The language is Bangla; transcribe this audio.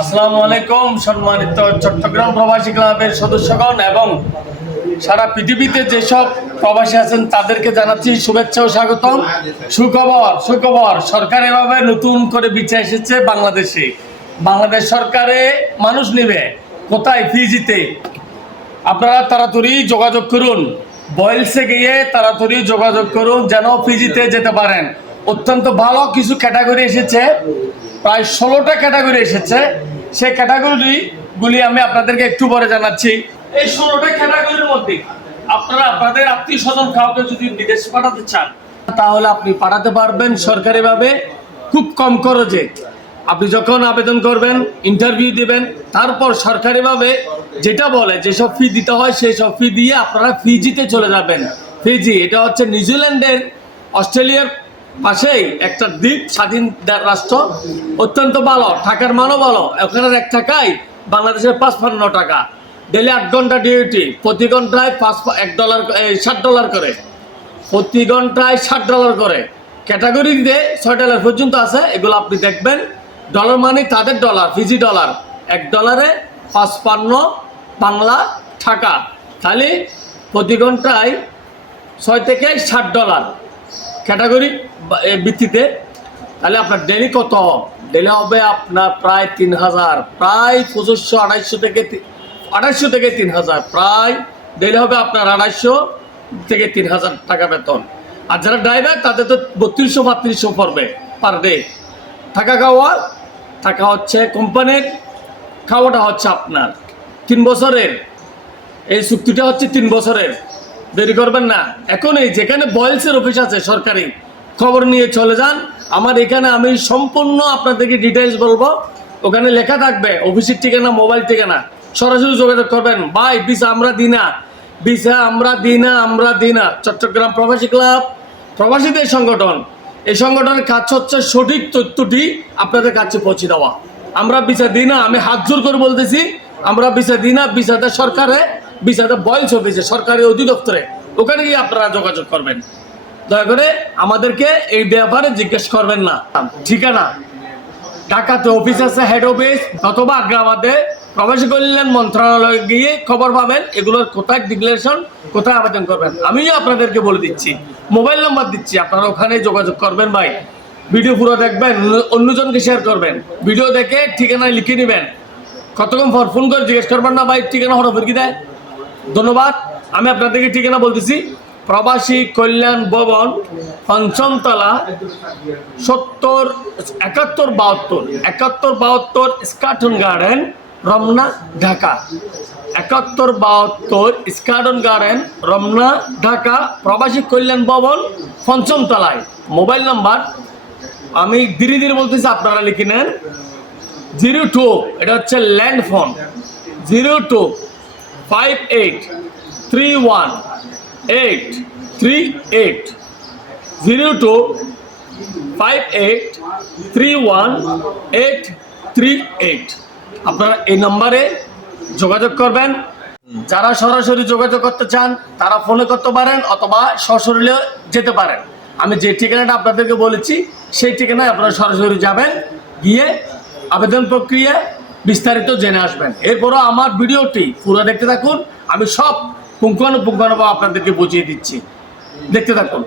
আসসালামু আলাইকুম সম্মানিত চট্টগ্রাম প্রবাসী ক্লাবের সদস্যগণ এবং সারা পৃথিবীতে যেসব প্রবাসী আছেন তাদেরকে জানাচ্ছি শুভেচ্ছা ও স্বাগতম। সুখবর সরকার এভাবে নতুন করে বিচার এসেছে বাংলাদেশে। বাংলাদেশ সরকারে মানুষ নেবে কোথায়? ফিজিতে। আপনারা তাড়াতাড়ি যোগাযোগ করুন, বয়েলসে গিয়ে তাড়াতাড়ি যোগাযোগ করুন যেন ফিজিতে যেতে পারেন। অত্যন্ত ভালো কিছু ক্যাটাগরি এসেছে, প্রায় 16টা ক্যাটাগরি এসেছে। সেই ক্যাটাগরিগুলি আমি আপনাদেরকে একটু পরে জানাচ্ছি। এই 16টা ক্যাটাগরির মধ্যে আপনারা আপনাদের আত্মীয় স্বজন কাউকে যদি বিদেশে পাঠাতে চান তাহলে আপনি পাঠাতে পারবেন সরকারিভাবে খুব কম খরচে। আপনি যখন আবেদন করবেন, ইন্টারভিউ দিবেন, তারপর সরকারিভাবে যেটা বলে যেসব ফি দিতে হয় সেই সব ফি দিয়ে আপনারা ফিজিতে চলে যাবেন। ফিজি এটা হচ্ছে নিউজিল্যান্ডের অস্ট্রেলিয়ার পাশেই একটা দ্বীপ, স্বাধীন রাষ্ট্র। অত্যন্ত ভালো, টাকার মানও ভালো। ওখানে 1 টাকায় বাংলাদেশের 55 টাকা। ডেলি 8 ঘন্টা ডিউটি, প্রতি ঘন্টায় $1 $60 করে, প্রতি ঘন্টায় $60 করে। ক্যাটাগরিতে $6 পর্যন্ত আছে। এগুলো আপনি দেখবেন। ডলার মানে তাদের ডলার, ফিজি ডলার। $1 55 বাংলা টাকা। খালি প্রতি ঘন্টায় $6 থেকে $60 ক্যাটাগরি ভিত্তিতে। তাহলে আপনার ডেলি কত? ডেলি হবে আপনার প্রায় 3000, প্রায় 2500 থেকে 3000, প্রায় ডেলি হবে আপনার 250 থেকে 3000 টাকা বেতন। আর যারা ড্রাইভার তাদের তো 3200-3500 পড়বে পার ডে। টাকা হচ্ছে কোম্পানির, খাওয়াটা হচ্ছে আপনার 3 বছরের। এই চুক্তিটা হচ্ছে 3 বছরের। দেরি করবেন না, এখনই যেখানে বয়েলসের অফিস আছে সরকারি, খবর নিয়ে চলে যান। আমার এখানে আমি সম্পূর্ণ আপনাদেরকে ডিটেলস বলবো। ওখানে লেখা থাকবে অফিসের ঠিকানা, মোবাইল ঠিকানা। সরাসরি যোগাযোগ করবেন। ভাই ভিসা আমরা দিই না। চট্টগ্রাম প্রবাসী ক্লাব প্রবাসীদের সংগঠন। এই সংগঠনের কাজ হচ্ছে সঠিক তথ্যটি আপনাদের কাছে পৌঁছে দেওয়া। আমরা ভিসা দিই না, আমি হাত জোর করে বলতেছি, আমরা ভিসা দিই না। ভিসাটা সরকারে, ভিসাটা বয়েলস অফিসে, সরকারি অধিদপ্তরে। ওখানে গিয়ে আপনারা যোগাযোগ করবেন। দয়া করে আমাদেরকে এই ব্যাপারে জিজ্ঞেস করবেন না। ঠিকানা ঢাকাতে অফিস আছে, হেড অফিস, অথবা আগ্রাবাদে প্রবাসী কল্যাণ মন্ত্রণালয়ে গিয়ে খবর পাবেন এগুলোর কোথায় ডিক্লারেশন, কোথায় আবেদন করবেন। আমিও আপনাদেরকে বলে দিচ্ছি, মোবাইল নাম্বার দিচ্ছি, আপনারা ওখানে যোগাযোগ করবেন। ভাই ভিডিও পুরো দেখবেন, অন্যজনকে শেয়ার করবেন। ভিডিও দেখে ঠিকানায় লিখে নেবেন। কতক্ষণ পর ফোন করে জিজ্ঞেস করবেন না ভাই ঠিকানা হঠাৎ কি দেয়। ধন্যবাদ। আমি আপনাদেরকে ঠিকানা বলতেছি, প্রবাসী কল্যাণ ভবন, 5ম তলা, 7172 স্কাটন গার্ডেন, রমনা, ঢাকা। 7172 স্কাটন গার্ডেন, রমনা, ঢাকা। প্রবাসী কল্যাণ ভবন, 5ম তলায়। মোবাইল নাম্বার আমি ধীরে ধীরে বলতেছি, আপনারা লিখে নেন। 02, এটা হচ্ছে ল্যান্ড ফোন, 0258313838, 0258313838। আপনারা এই নম্বরে যোগাযোগ করবেন। যারা সরাসরি যোগাযোগ করতে চান তারা ফোনে করতে পারেন অথবা সশরীরে যেতে পারেন। আমি যে ঠিকানাটা আপনাদেরকে বলেছি সেই ঠিকানায় আপনারা সরাসরি যাবেন, গিয়ে আবেদন প্রক্রিয়া বিস্তারিত জেনে আসবেন। এরপরও আমার ভিডিওটি পুরো দেখতে থাকুন, আমি সব পুঙ্খানুপুঙ্খানুভাবে আপনাদেরকে বুঝিয়ে দিচ্ছি। দেখতে থাকুন।